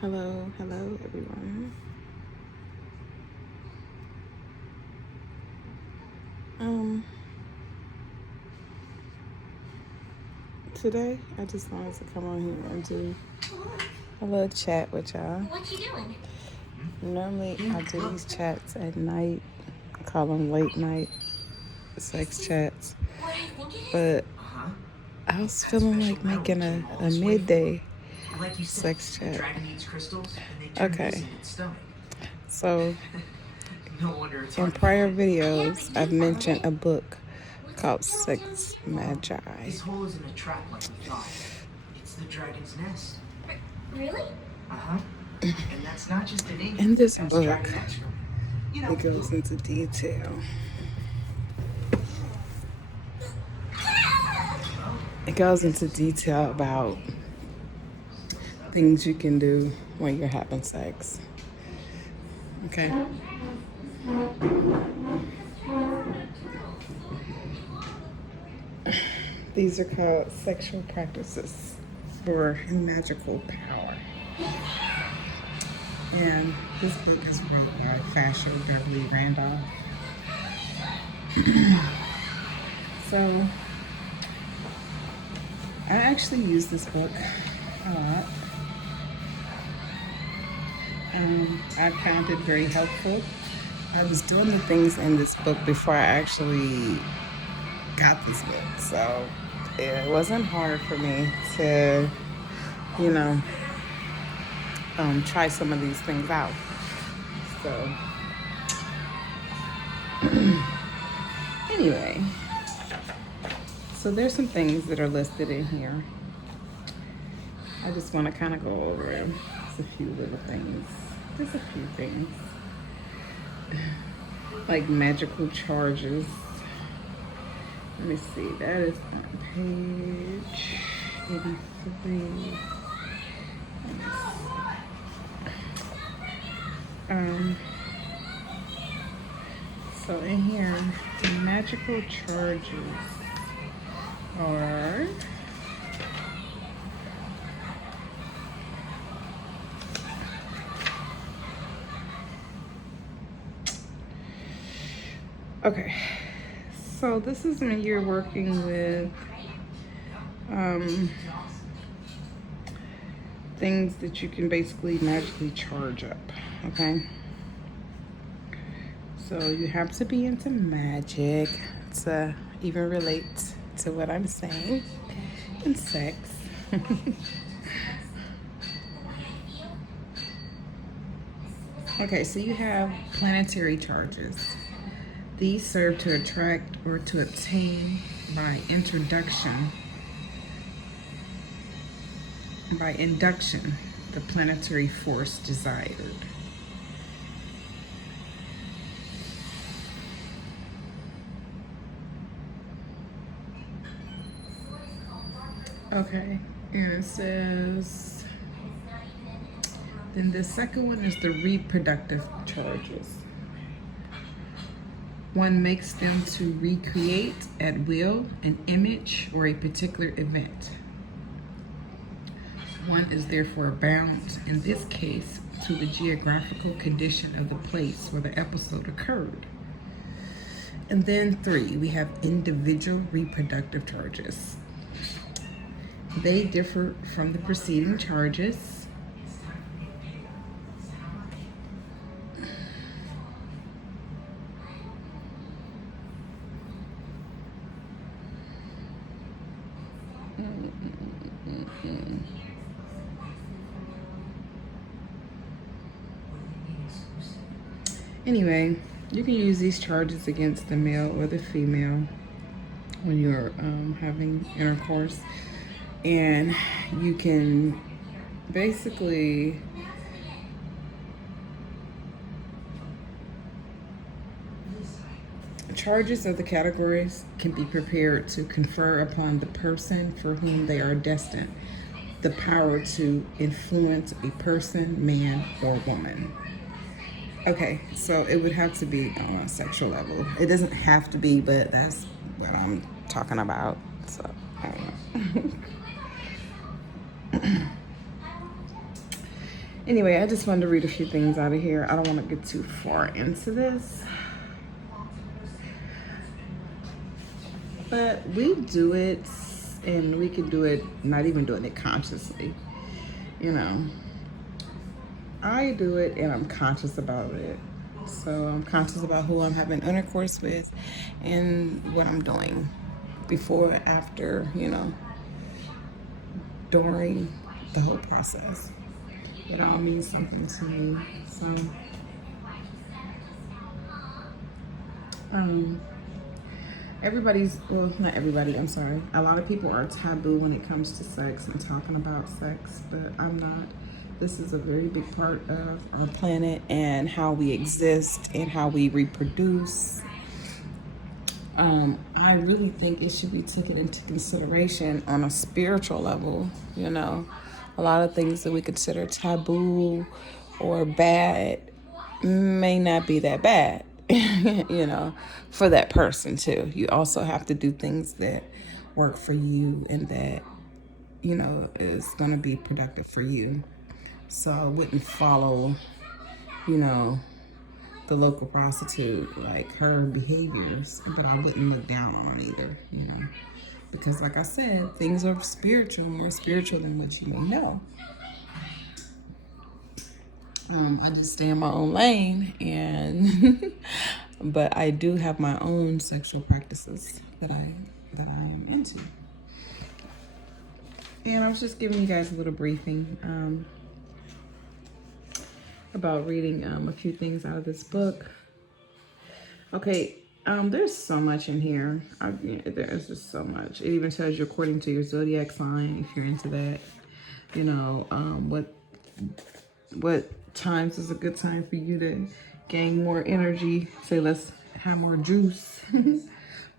Hello, everyone. Today I just wanted to come on here and do a little chat with y'all. What you doing? Normally I do these chats at night. I call them late night sex chats. What I think it is? But I was feeling like making a midday sex chat. Okay. So in prior videos I've mentioned a book called Sex Magi. This hole isn't a trap like we thought. It's the dragon's nest. Really? Uh-huh. And that's not just the name. In this That's book, dragon excrement. You know, it goes into detail. It goes into detail about things you can do when you're having sex. Okay? These are called sexual practices for magical power. And this book is written by Fasher Beverly Randolph. So I actually use this book a lot. I found it very helpful. I was doing the things in this book before I actually got this book, so it wasn't hard for me to, try some of these things out. So anyway, so there's some things that are listed in here. I just want to kind of go over just a few little things. Just a few things. Like magical charges. Let me see. That is on page 83. So in here, the magical charges are okay. So this is when you're working with things that you can basically magically charge up, okay? So you have to be into magic to even relate to what I'm saying in sex. Okay, so you have planetary charges. These serve to attract or to obtain by induction, the planetary force desired. Okay, and it says, then the second one is the reproductive charges. One makes them to recreate at will an image or a particular event. One is therefore bound, in this case, to the geographical condition of the place where the episode occurred. And then 3, we have individual reproductive charges. They differ from the preceding charges. Anyway, you can use these charges against the male or the female when you're having intercourse. And you can basically charges of the categories can be prepared to confer upon the person for whom they are destined the power to influence a person, man, or woman. Okay, so it would have to be on a sexual level. It doesn't have to be, but that's what I'm talking about. So, I don't know. Anyway, I just wanted to read a few things out of here. I don't want to get too far into this. But we do it, and we can do it, not even doing it consciously. You know, I do it and I'm conscious about it. So I'm conscious about who I'm having intercourse with and what I'm doing before, after, you know, during the whole process. It all means something to me. So, everybody's, well, not everybody, I'm sorry. A lot of people are taboo when it comes to sex and talking about sex, but I'm not. This is a very big part of our planet and how we exist and how we reproduce. I really think it should be taken into consideration on a spiritual level, you know. A lot of things that we consider taboo or bad may not be that bad, you know, for that person too. You also have to do things that work for you and that, you know, is going to be productive for you. So I wouldn't follow, you know, the local prostitute, like her behaviors, but I wouldn't look down on it either, you know, because like I said, things are spiritual, more spiritual than what you may know. I just stay in my own lane, and but I do have my own sexual practices that I am into. And I was just giving you guys a little briefing about reading a few things out of this book. Okay, there's so much in here. There's just so much. It even tells you according to your zodiac sign, if you're into that. You know, what times is a good time for you to gain more energy. Say, let's have more juice.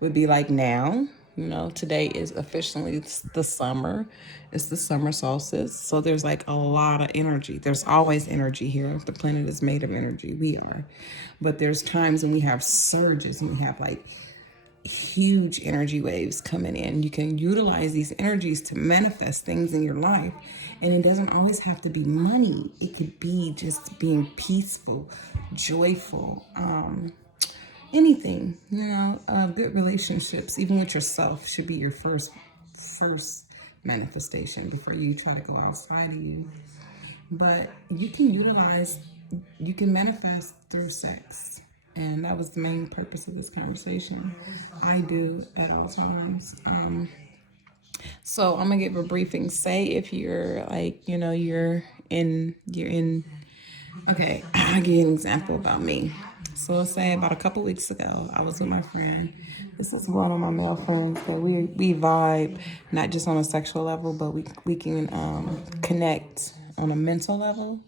Would be like now. You know, today is officially the summer. It's the summer solstice. So there's like a lot of energy. There's always energy here. The planet is made of energy. We are. But there's times when we have surges and we have like huge energy waves coming in. You can utilize these energies to manifest things in your life. And it doesn't always have to be money. It could be just being peaceful, joyful, anything, you know, good relationships, even with yourself, should be your first manifestation before you try to go outside of you. But you can manifest through sex. And that was the main purpose of this conversation. I do at all times. So I'm gonna give a briefing. Say if you're like, you know, you're in. Okay, I'll give you an example about me. So let's say about a couple weeks ago, I was with my friend. This is one of my male friends that we vibe, not just on a sexual level, but we can connect on a mental level.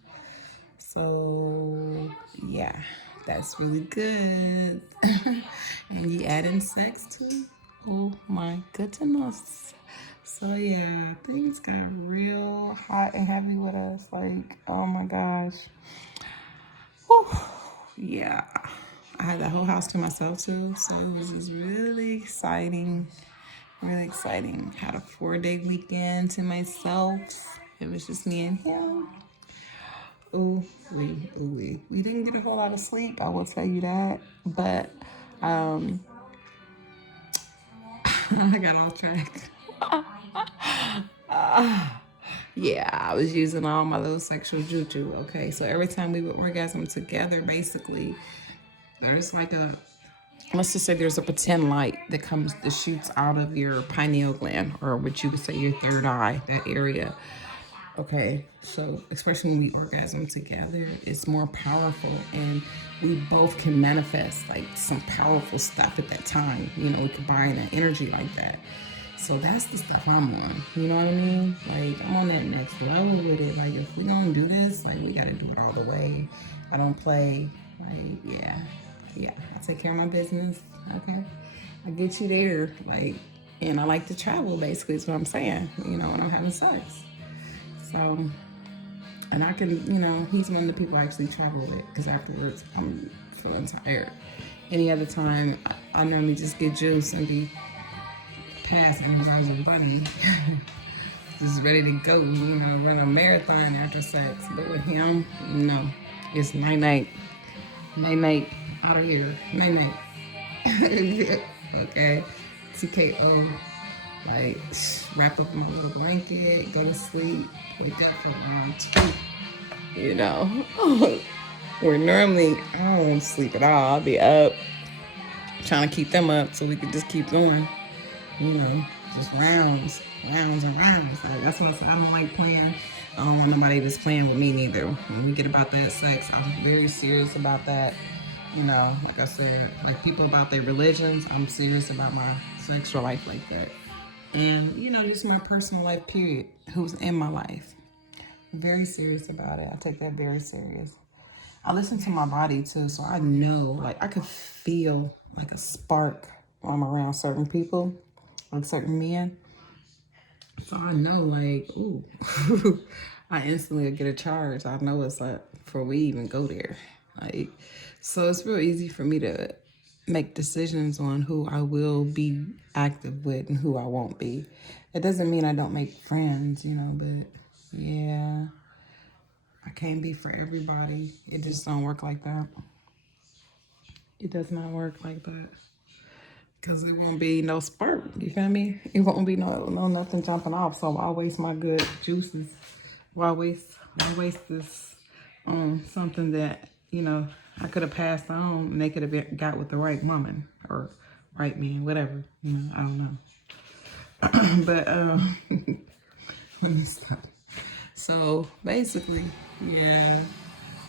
So yeah, that's really good. And you add in sex too. Oh my goodness. So yeah, things got real hot and heavy with us. Like, oh my gosh. Whew. Yeah. I had the whole house to myself too. So it was just really exciting. Really exciting. Had a 4-day weekend to myself. It was just me and him. We didn't get a whole lot of sleep, I will tell you that. But I got off track. Yeah, I was using all my little sexual juju. Okay, so every time we would orgasm together, basically, there's like let's just say there's a pretend light that shoots out of your pineal gland, or what you would say your third eye, that area. Okay, so especially when we orgasm together, it's more powerful, and we both can manifest like some powerful stuff at that time. You know, we combine that energy like that. So that's the stuff I'm on. You know what I mean? Like, I'm on that next level with it. Like, if we gonna do this, like, we gotta do it all the way. I don't play. Like, yeah. I take care of my business. Okay, I get you there. Like, and I like to travel. Basically, is what I'm saying. You know, when I'm having sex. So, and I can, you know, he's one of the people I actually travel with, because afterwards I'm feeling tired. Any other time, I normally just get juice and be past because I was running. Just ready to go, run a marathon after sex. But with him, no. It's night-night. Night-night. Out of here. Night-night. Okay. TKO. Like, wrap up in my little blanket, go to sleep, wake up for around 2. Where normally I don't sleep at all. I'll be up trying to keep them up so we can just keep going. Just rounds and rounds. Like, that's what I don't like playing. I don't want nobody that's playing with me neither. When we get about that sex, I'm very serious about that. Like I said, like people about their religions, I'm serious about my sexual life like that. And, just my personal life, period. Who's in my life. Very serious about it. I take that very serious. I listen to my body too, so I know, like, I could feel like a spark when I'm around certain people, like certain men. So I know, like, ooh, I instantly get a charge. I know it's like before we even go there. Like, so it's real easy for me to make decisions on who I will be active with and who I won't be. It doesn't mean I don't make friends, but yeah, I can't be for everybody. It just don't work like that. It does not work like that. Because it won't be no spark, you feel me? It won't be no nothing jumping off. So why waste my good juices? Why waste this on something that, I could have passed on and they could have got with the right woman or right man, whatever. I don't know. But let me stop. So basically, yeah,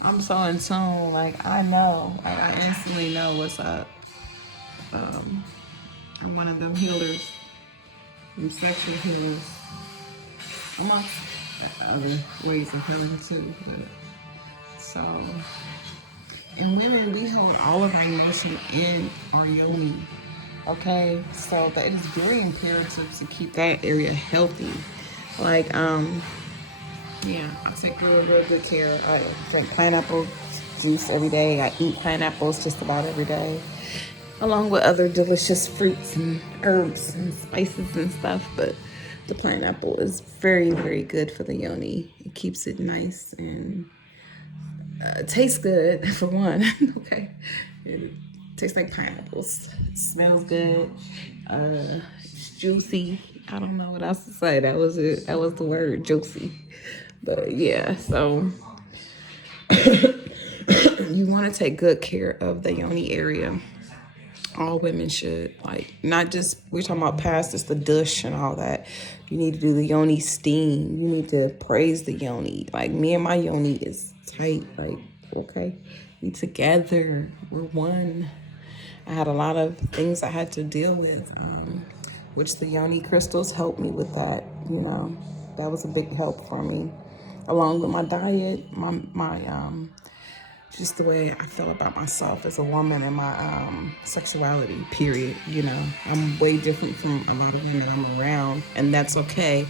I'm so in tune. Like I know, I instantly know what's up. I'm one of them healers, them sexual healers, amongst other ways of healing too. But so, and women, we hold all of our emotion in our yoni. Okay, so that it is very imperative to keep that area healthy. Like, yeah, I take real good care. I drink pineapple juice every day. I eat pineapples just about every day, along with other delicious fruits and herbs and spices and stuff. But the pineapple is very, very good for the yoni. It keeps it nice and tastes good for one. Okay, it tastes like pineapples. It smells good. It's juicy. I don't know what else to say. That was it. That was the word, juicy. But yeah, so you want to take good care of the yoni area. All women should, like, not just, we're talking about past just the dush and all that. You need to do the yoni steam. You need to praise the yoni. Like, me and my yoni is tight. Like, okay, we together. We're one. I had a lot of things I had to deal with, which the yoni crystals helped me with that. That was a big help for me. Along with my diet, my just the way I feel about myself as a woman and my sexuality, period. I'm way different from a lot of women I'm around, and that's okay.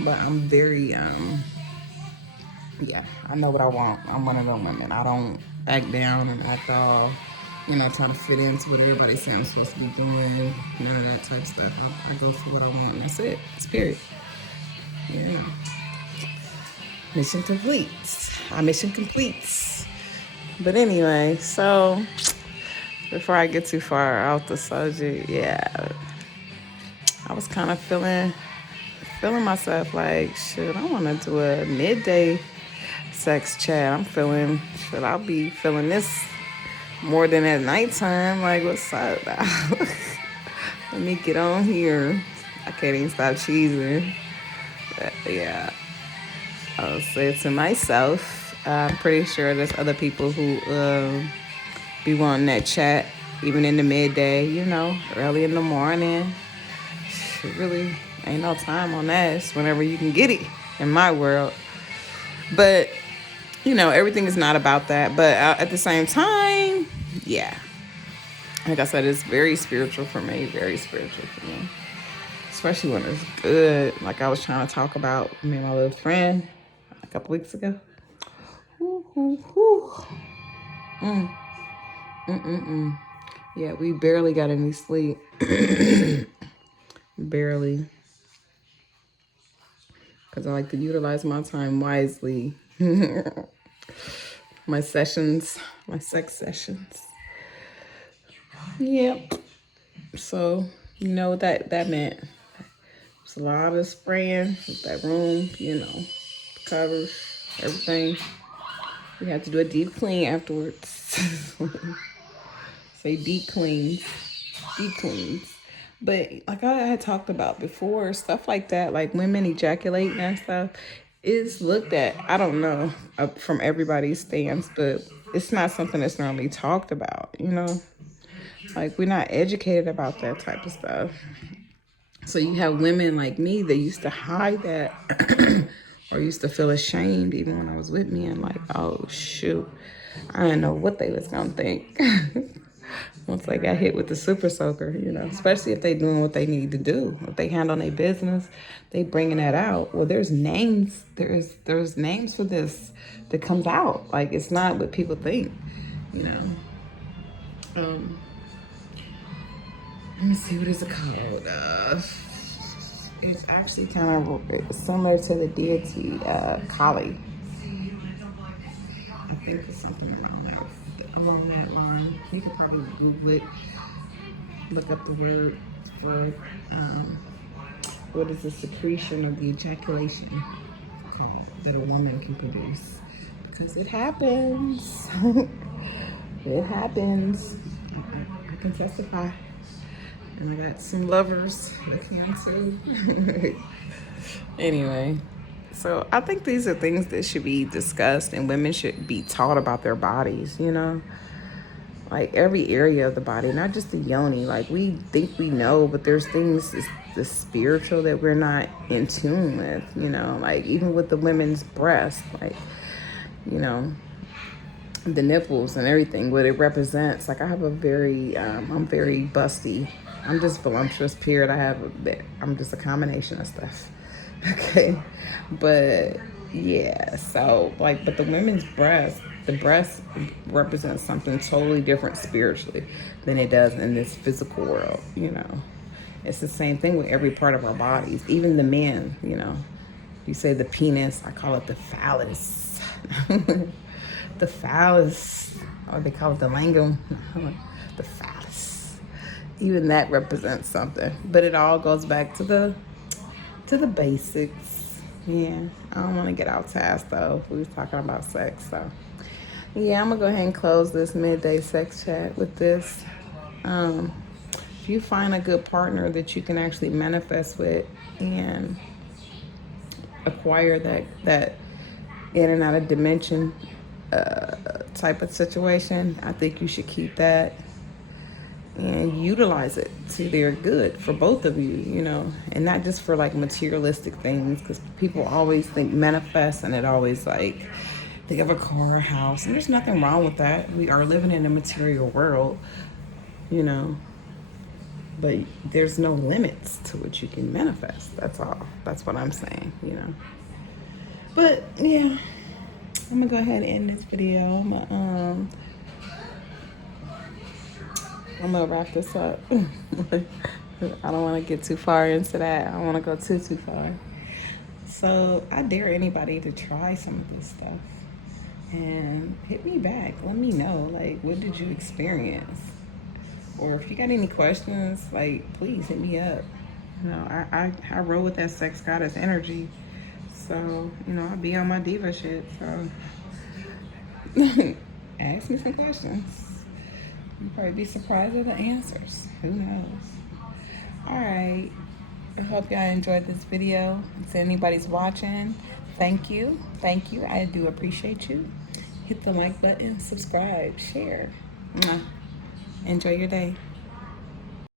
But I'm very, yeah, I know what I want. I'm one of them women. I don't act down and act all, trying to fit into what everybody says I'm supposed to be doing. None of that type of stuff. I go for what I want, and that's it. It's period. Yeah. Mission completes. Our mission completes. But anyway, so before I get too far off the subject, yeah, I was kind of feeling myself like, shit, I want to do a midday sex chat. I'm feeling, should I be feeling this more than at nighttime? Like, what's up? Let me get on here. I can't even stop cheesing. But yeah, I'll say it to myself. I'm pretty sure there's other people who be wanting that chat, even in the midday, early in the morning. It really ain't no time on that. It's whenever you can get it in my world. But, everything is not about that. But at the same time, yeah. Like I said, it's very spiritual for me, very spiritual for me. Especially when it's good. Like I was trying to talk about me and my little friend a couple weeks ago. Yeah, we barely got any sleep. barely. Because I like to utilize my time wisely. My sessions, my sex sessions. Yep. So, you know what that meant. It's a lot of spraying with that room, you know, covers, everything. We have to do a deep clean afterwards. Say deep cleans. Deep cleans. But like I had talked about before, stuff like that, like women ejaculating and stuff, is looked at, I don't know, from everybody's stance, but it's not something that's normally talked about, you know? Like, we're not educated about that type of stuff. So you have women like me that used to hide that or used to feel ashamed even when I was with men, like, oh, shoot, I didn't know what they was going to think. Once they got hit with the super soaker, you know, especially if they doing what they need to do. If they handle their business, they bringing that out. Well, there's names. There's names for this that comes out. Like, it's not what people think, you know. Let me see, what is it called? It's actually kind of similar to the deity Kali. I think it's something along that line. You can probably Google it, look up the word for what is the secretion of the ejaculation that a woman can produce. Because it happens. It happens. I can testify. And I got some lovers that can too. Anyway, so I think these are things that should be discussed, and women should be taught about their bodies, you know? Like every area of the body, not just the yoni. Like, we think we know, but there's things, the spiritual, that we're not in tune with, you know? Like, even with the women's breast, like, you know, the nipples and everything, what it represents. Like, I have a very, I'm very busty. I'm just voluptuous, period. I'm just a combination of stuff. Okay. But yeah, so like, but the women's breast, the breast represents something totally different spiritually than it does in this physical world, you know. It's the same thing with every part of our bodies, even the men, you know. You say the penis, I call it the phallus. The phallus, or they call it the lingam, the phallus. Even that represents something, but it all goes back to the basics. Yeah, I don't want to get out task though. We was talking about sex, so yeah, I'm gonna go ahead and close this midday sex chat with this. If you find a good partner that you can actually manifest with and acquire that in and out of dimension type of situation, I think you should keep that and utilize it to their good for both of you, you know, and not just for like materialistic things, because people always think manifest and it always like think of a car, a house, and there's nothing wrong with that. We are living in a material world, you know, but there's no limits to what you can manifest. That's all. That's what I'm saying, you know. But yeah, I'm gonna go ahead and end this video. I'm gonna wrap this up. I don't want to get too far into that. I don't want to go too far. So I dare anybody to try some of this stuff and hit me back. Let me know, like, what did you experience? Or if you got any questions, like, please hit me up. You know, I roll with that sex goddess energy. So, you know, I'll be on my diva shit. So ask me some questions. You'll probably be surprised at the answers. Who knows? All right. I hope y'all enjoyed this video. If anybody's watching, thank you. Thank you. I do appreciate you. Hit the like button, subscribe, share. Mwah. Enjoy your day.